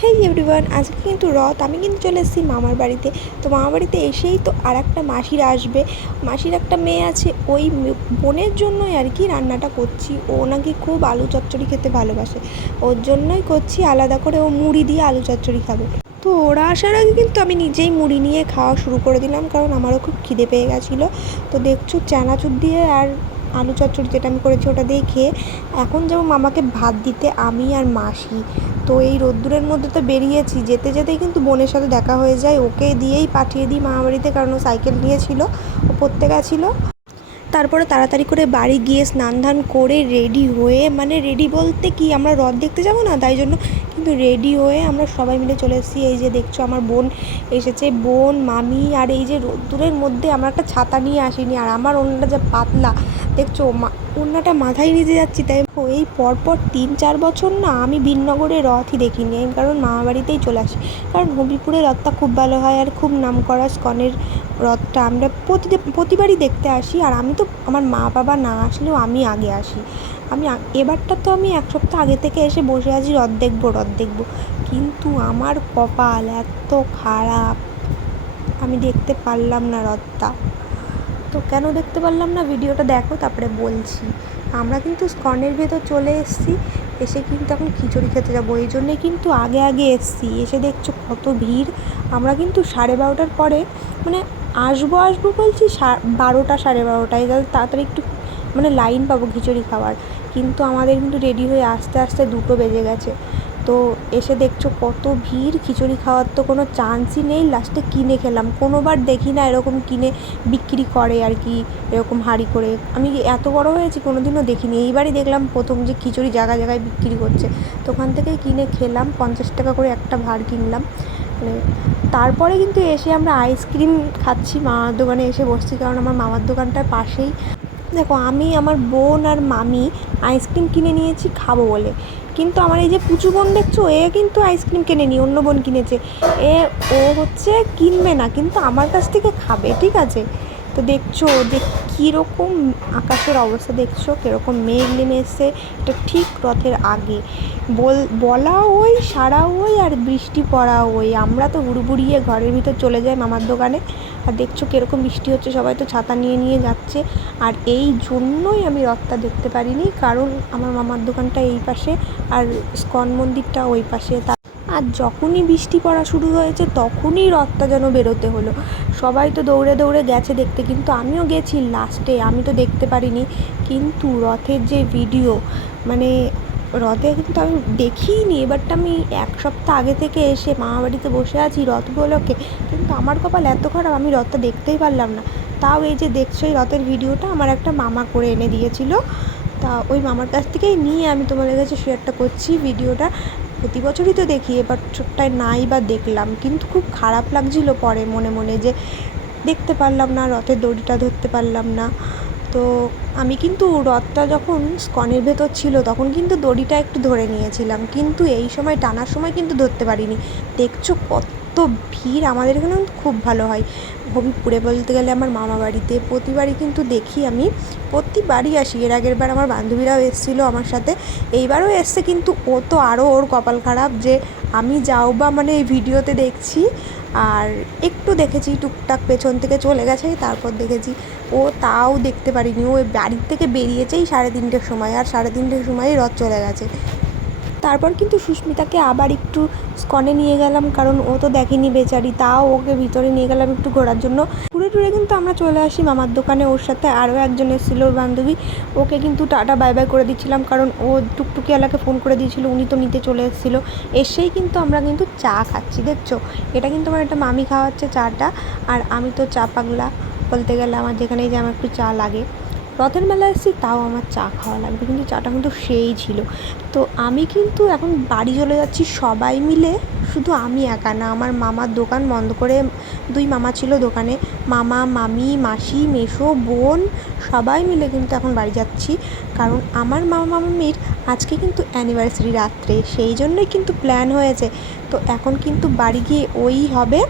হেই everyone, আজকে কিন্তু রথ। আমি কিন্তু চলে এসেছি মামার বাড়িতে। তো মামার বাড়িতে এসেই তো আর একটা মাসিরা আসবে। মাসির একটা মেয়ে আছে, ওই বোনের জন্যই আর কি রান্নাটা করছি। ও নাকি খুব আলু চচ্চড়ি খেতে ভালোবাসে, ওর জন্যই করছি আলাদা করে। ও মুড়ি দিয়ে আলু চচ্চড়ি খাবে। তো ওরা আসার আগে কিন্তু আমি নিজেই মুড়ি নিয়ে খাওয়া শুরু করে দিলাম, কারণ আমারও খুব খিদে পেয়ে গেছিলো। তো দেখছো চানাচুর দিয়ে আর আলু চচ্চড়ি যেটা আমি করেছি ওটা দিয়ে খেয়ে এখন যাবো মামাকে ভাত দিতে, আমি আর মাসি। তো এই রোদ্দুরের মধ্যে তো বেরিয়েছি, যেতে যেতেই কিন্তু বোনের সাথে দেখা হয়ে যায়। ওকে দিয়েই পাঠিয়ে দিই মামাবাড়িতে, কারণ ও সাইকেল নিয়েছিল, ও পড়তে গেছিলো। তারপরে তাড়াতাড়ি করে বাড়ি গিয়ে স্নান ধান করে রেডি হয়ে, মানে রেডি বলতে কি, আমরা রথ দেখতে যাবো না, তাই জন্য কিন্তু রেডি হয়ে আমরা সবাই মিলে চলে এসেছি। এই যে দেখছো আমার বোন এসেছে, বোন, মামি। আর এই যে রোদ্দুরের মধ্যে আমরা একটা ছাতা নিয়ে আসিনি, আর আমার ওড়নাটা যা পাতলা দেখছো, ওড়নাটা মাথায় নিতে যাচ্ছি। তাই এই পরপর 3-4 বছর না আমি ভিন্নগরে রথই দেখিনি, কারণ মামাবাড়িতেই চলে আসি। কারণ হবিপুরে রথটা খুব ভালো হয় আর খুব নাম করা স্কনের রথটা আমরা প্রতিবারই দেখতে আসি। আর আমি তো, আমার মা বাবা না আসলেও আমি আগে আসি। এবারটা তো আমি 1 সপ্তাহ আগে থেকে এসে বসে আছি, রথ দেখবো। কিন্তু আমার কপাল এত খারাপ, আমি দেখতে পারলাম না রথটা। তো কেন দেখতে পারলাম না, ভিডিওটা দেখো তারপরে বলছি। আমরা কিন্তু স্কনের ভেতর চলে এসেছি, এসে কিন্তু এখন খিচুড়ি খেতে যাবো, এই জন্যে কিন্তু আগে এসেছি। এসে দেখছো কত ভিড়। আমরা কিন্তু 12:30টার পরে, মানে আসবো বলছি 12টা 12:30টায়, যাতে তাড়াতাড়ি একটু মানে লাইন পাবো খিচুড়ি খাওয়ার। কিন্তু আমাদের কিন্তু রেডি হয়ে আস্তে আস্তে 2টো বেজে গেছে। তো এসে দেখছো কত ভিড়, খিচুড়ি খাওয়ার তো কোনো চান্সই নেই। লাস্টে কিনে খেলাম, কোনোবার দেখি না এরকম কিনে বিক্রি করে আর কি, এরকম হাঁড়ি করে। আমি এত বড় হয়েছি কোনোদিনও দেখিনি, এইবারই দেখলাম প্রথম যে খিচুড়ি জায়গায় বিক্রি করছে। তো ওখান থেকেই কিনে খেলাম, 50 টাকা করে একটা ভাঁড় কিনলাম। মানে তারপরে কিন্তু এসে আমরা আইসক্রিম খাচ্ছি, মামার দোকানে এসে বসছি, কারণ আমার মামার দোকানটার পাশেই। দেখো আমি, আমার বোন আর মামি আইসক্রিম কিনে নিয়েছি খাবো বলে, কিন্তু আমার এই যে পুচু বোন দেখছো, এ কিন্তু আইসক্রিম কেনেনি, অন্য বোন কিনেছে। ও হচ্ছে কিনবে না, কিন্তু আমার কাছ থেকে খাবে, ঠিক আছে। তো দেখছো যে কীরকম আকাশের অবস্থা, দেখছো কীরকম মেঘ নেমে এসছে। এটা ঠিক রথের আগে, বলা ওই সারা ওই আর বৃষ্টি পড়া ওই। আমরা তো হুড়বুড়িয়ে ঘরের ভিতর চলে যাই মামার দোকানে। আর দেখছো কীরকম বৃষ্টি হচ্ছে, সবাই তো ছাতা নিয়ে যাচ্ছে। আর এই জন্যই আমি রথটা দেখতে পারিনি, কারণ আমার মামার দোকানটা এই পাশে আর স্কন মন্দিরটা ওই পাশে। আর যখনই বৃষ্টি পড়া শুরু হয়েছে তখনই রথটা যেন বেরোতে হলো। সবাই তো দৌড়ে গেছে দেখতে, কিন্তু আমিও গেছি লাস্টে, আমি তো দেখতে পারিনি। কিন্তু রথের যে ভিডিও, মানে রথে কিন্তু আমি দেখিইনি। এবারটা আমি 1 সপ্তাহ আগে থেকে এসে মামাবাড়িতে বসে আছি রথ উপলক্ষে, কিন্তু আমার কপাল এত খারাপ, আমি রথটা দেখতেই পারলাম না। তাও এই যে দেখছো এই রথের ভিডিওটা আমার একটা মামা করে এনে দিয়েছিল, তা ওই মামার কাছ থেকেই নিয়ে আমি তোমাদের কাছে শেয়ারটা করছি ভিডিওটা। প্রতি বছরই তো দেখি, এবার ছোট্টায় নাই বা দেখলাম, কিন্তু খুব খারাপ লাগছিলো পরে মনে যে দেখতে পারলাম না, রথের দড়িটা ধরতে পারলাম না। তো আমি কিন্তু রথটা যখন স্কনের ভেতর ছিল তখন কিন্তু দড়িটা একটু ধরে নিয়েছিলাম, কিন্তু এই সময় টানার সময় কিন্তু ধরতে পারিনি। দেখছো কত ভিড়, আমাদের এখানে খুব ভালো হয় হবিপুরে বলতে গেলে। আমার মামা বাড়িতে প্রতিবারই কিন্তু দেখি, আমি প্রতিবারই আসি। এর আগের বার আমার বান্ধবীরাও এসেছিলো আমার সাথে, এইবারও এসছে, কিন্তু ও তো আরও, ওর কপাল খারাপ যে আমি যাও বা মানে এই ভিডিওতে দেখছি। আর একটু দেখেছি টুকটাক, পেছন থেকে চলে গেছে, তারপর দেখেছি। ও তাও দেখতে পারিনি, ও বাড়ির থেকে বেরিয়েছেই 3:30টার সময়, আর 3:30টার সময়ই রথ চলে গেছে। তারপর কিন্তু সুস্মিতাকে আবার একটু স্কনে নিয়ে গেলাম, কারণ ও তো দেখেনি বেচারি, তাও ওকে ভিতরে নিয়ে গেলাম একটু ঘোরার জন্য। ঘুরে কিন্তু আমরা চলে আসি মামার দোকানে। ওর সাথে আরও একজন এসেছিলো, ওর বান্ধবী। ওকে কিন্তু টাটা বাই বাই করে দিচ্ছিলাম, কারণ ও টুকটুকিওয়ালাকে ফোন করে দিয়েছিলো, উনি তো নিতে চলে এসেছিলো। এসেই কিন্তু আমরা কিন্তু চা খাচ্ছি, দেখছো। এটা কিন্তু আমার একটা মামি খাওয়াচ্ছে চাটা, আর আমি তো চা পাগলা বলতে গেলে, আমার যেখানেই যে আমার একটু চা লাগে। রথের মেলায় এসেছি তাও আমার চা খাওয়া লাগবে, কিন্তু চাটা কিন্তু সেই ছিল। তো আমি কিন্তু এখন বাড়ি চলে যাচ্ছি সবাই মিলে, শুধু আমি একা না। আমার মামার দোকান বন্ধ করে 2 মামা ছিল দোকানে, মামা, মামি, মাসি, মেসো, বোন, সবাই মিলে কিন্তু এখন বাড়ি যাচ্ছি। কারণ আমার মামির আজকে কিন্তু অ্যানিভার্সারি রাত্রে, সেই জন্যই কিন্তু প্ল্যান হয়েছে। তো এখন কিন্তু বাড়ি গিয়ে ওই হবে।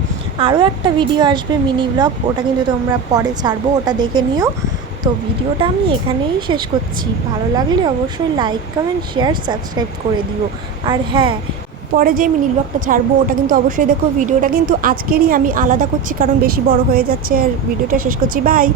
আরও একটা ভিডিও আসবে মিনি ব্লগ, ওটা কিন্তু তোমরা পরে ছাড়বো, ওটা দেখে নিও। তো ভিডিওটা আমি এখানেই শেষ করছি। ভালো লাগলে অবশ্যই লাইক, কমেন্ট, শেয়ার, সাবস্ক্রাইব করে দিও। আর হ্যাঁ, পরে যে মিনি ব্লগটা ছাড়বো ওটা কিন্তু অবশ্যই দেখো। ভিডিওটা কিন্তু আজকেরই আমি আলাদা করছি কারণ বেশি বড় হয়ে যাচ্ছে, আর ভিডিওটা শেষ করছি। বাই।